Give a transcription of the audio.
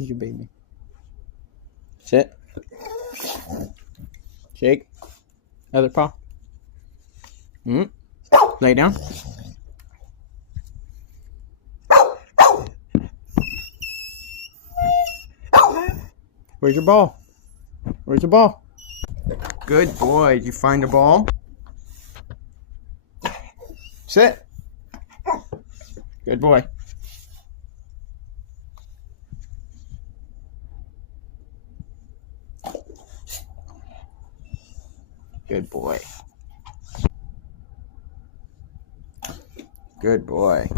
at you, baby. Sit. Shake. Other paw. Lay down. Where's your ball? Where's your ball? Good boy. Did you find the ball? Sit. Good boy. Good boy. Good boy.